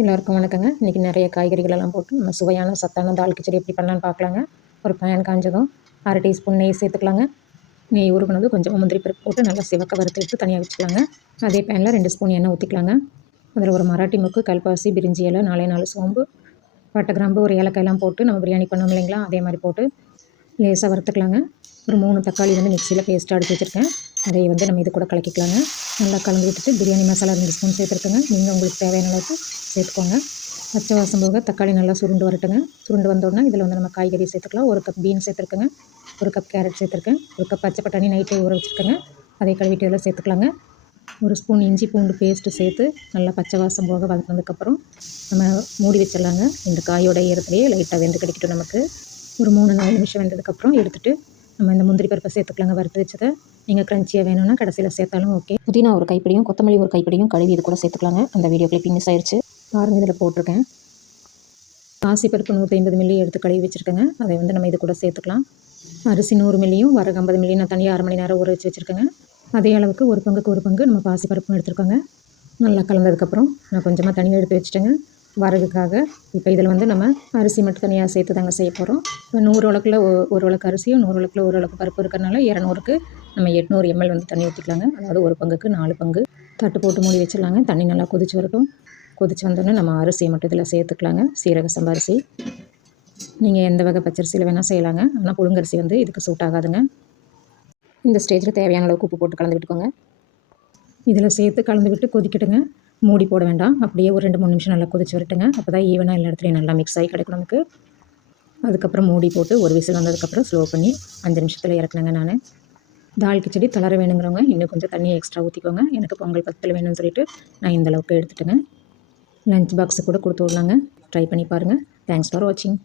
எல்லாருக்கும் வணக்கங்க. இன்றைக்கி நிறைய காய்கறிகள் எல்லாம் போட்டு நம்ம சுவையான சத்தான தால் கிச்சடி எப்படி பண்ணலான்னு பார்க்கலாங்க. ஒரு பேன் காஞ்சதும் அரை டீஸ்பூன் நெய் சேர்த்துக்கலாங்க. நெய் உருகுனது கொஞ்சம் முந்திரி பருப்பு போட்டு நல்லா சிவக்க வறுத்து எடுத்து தனியாக வச்சுக்கலாங்க. அதே பேனில் ரெண்டு ஸ்பூன் எண்ணெய் ஊற்றிக்கலாங்க அதில் ஒரு மராட்டி முக்கு கல்பாசி பிரிஞ்சி இலை நாலே நாலு சோம்பு பட்டை கிராம்பு ஒரு ஏலக்காயெல்லாம் போட்டு நம்ம பிரியாணி பண்ணோம் இல்லைங்களா? அதே மாதிரி போட்டு லேசாக வறுத்துக்கலாங்க. ஒரு மூணு தக்காளி வந்து மிக்சியில் பேஸ்ட்டாக எடுத்து வச்சுருக்கேன். அதை வந்து நம்ம இது கூட கலக்கிக்கலாங்க. நல்லா கலந்து விட்டுட்டு பிரியாணி மசாலா ரெண்டு ஸ்பூன் சேர்த்துருக்கேங்க. நீங்கள் உங்களுக்கு தேவையான அளவுக்கு சேர்த்துக்கோங்க. பச்சை வாசம் போக தக்காளி நல்லா சுருண்டு வரட்டுங்க. சுருண்டு வந்தோடனே இதில் வந்து நம்ம காய்கறி சேர்த்துக்கலாம். ஒரு கப் பீன்ஸ் சேர்த்துருக்கேங்க. ஒரு கப் கேரட் சேர்த்துருக்கேன். ஒரு கப் பச்சை பட்டாணி நைட்டே ஊற வச்சுருக்கேங்க. அதை கழுவிட்டு இதில் சேர்த்துக்கலாங்க. ஒரு ஸ்பூன் இஞ்சி பூண்டு பேஸ்ட்டு சேர்த்து நல்லா பச்சை வாசம் போக வதங்கினதுக்கப்புறம் நம்ம மூடி வச்சிடலாங்க. இந்த காயோட ஈரத்துலேயே லைட்டாக வெந்து கிடைக்கட்டும் நமக்கு. ஒரு மூணு நாலு நிமிஷம் வெந்ததுக்கப்புறம் எடுத்துகிட்டு நம்ம இந்த முந்திரி பருப்பை சேர்த்துக்கலாங்க வறுத்து வச்சதை. நீங்கள் க்ரன்ச்சியாக வேணும்னா கடைசியில் சேர்த்தாலும் ஓகே புதினா ஒரு கைப்பிடியும் கொத்தமல்லி ஒரு கைப்பிடியும் கழுவி இது கூட சேர்த்துக்கலாங்க. அந்த வீடியோ கிளிப்பிங் மிஸ் ஆயிடுச்சு பாருங்கள் இதில் போட்டிருக்கேன். பாசிப்பருப்பு நூற்றி ஐம்பது மில்லி எடுத்து கழுவி வச்சுருக்கேங்க. அதை வந்து நம்ம இது கூட சேர்த்துக்கலாம். அரிசி நூறு மில்லியும் வரகு ஐம்பது மில்லியும் நான் தனியாக அரை மணி நேரம் ஊற வச்சு வச்சுருக்கேங்க. அதே அளவுக்கு ஒரு பங்குக்கு ஒரு பங்கு நம்ம பாசிப்பருப்பும் எடுத்துருக்கோங்க. நல்லா கலந்ததுக்கப்புறம் நான் கொஞ்சமாக தனியாக எடுத்து வச்சுட்டேங்க. வரதுக்காக. இப்போ இதில் வந்து நம்ம அரிசி மட்டும் தனியாக சேர்த்து தாங்க செய்ய போகிறோம் இப்போ நூறு உலக்கில் ஒரு உலக்கு அரிசியும் நூறு உலக்கில் ஒரு உலக்கு பருப்பு இருக்கிறனால இரநூறுக்கு நம்ம எட்நூறு எம்எல் வந்து தண்ணி ஊற்றிக்கலாங்க அதாவது ஒரு பங்குக்கு நாலு பங்கு. தட்டு போட்டு மூடி வச்சிடலாங்க. தண்ணி நல்லா கொதிச்சு வரட்டும். கொதிச்சு வந்தோடனே நம்ம அரிசியை மட்டும் இதில் சேர்த்துக்கலாங்க. சீரக சம்பாரிசி நீங்கள் எந்த வகை பச்சரிசியில் வேணால் செய்யலாங்க. ஆனால் புழுங்கரிசி வந்து இதுக்கு சூட் ஆகாதுங்க. இந்த ஸ்டேஜில் தேவையான அளவுக்கு உப்பு போட்டு கலந்து விட்டுக்கோங்க இதில் சேர்த்து கலந்து விட்டு கொதிக்கட்டுங்க. மூடி போட வேண்டாம். அப்படியே ஒரு ரெண்டு மூணு நிமிஷம் நல்லா கொதிச்சு விட்டுங்க அப்போ தான் ஈவனாக எல்லா இடத்துலையும் நல்லா மிக்ஸ் ஆகி கிடைக்கும் நமக்கு. அதுக்கப்புறம் மூடி போட்டு ஒரு விசில் வந்ததுக்கப்புறம் ஸ்லோ பண்ணி அஞ்சு நிமிஷத்தில் இறக்குனேங்க நான். தால் கிச்சடி தளர வேணுங்கிறவங்க இன்னும் கொஞ்சம் தண்ணியை எக்ஸ்ட்ரா ஊற்றிக்கோங்க எனக்கு பொங்கல் பத்தில் வேணும்னு சொல்லிட்டு நான் இந்தளவுக்கு எடுத்துட்டேங்க. லஞ்ச் பாக்ஸு கூட கொடுத்து விடலாங்க. ட்ரை பண்ணி பாருங்கள் தேங்க்ஸ் ஃபார் வாட்சிங்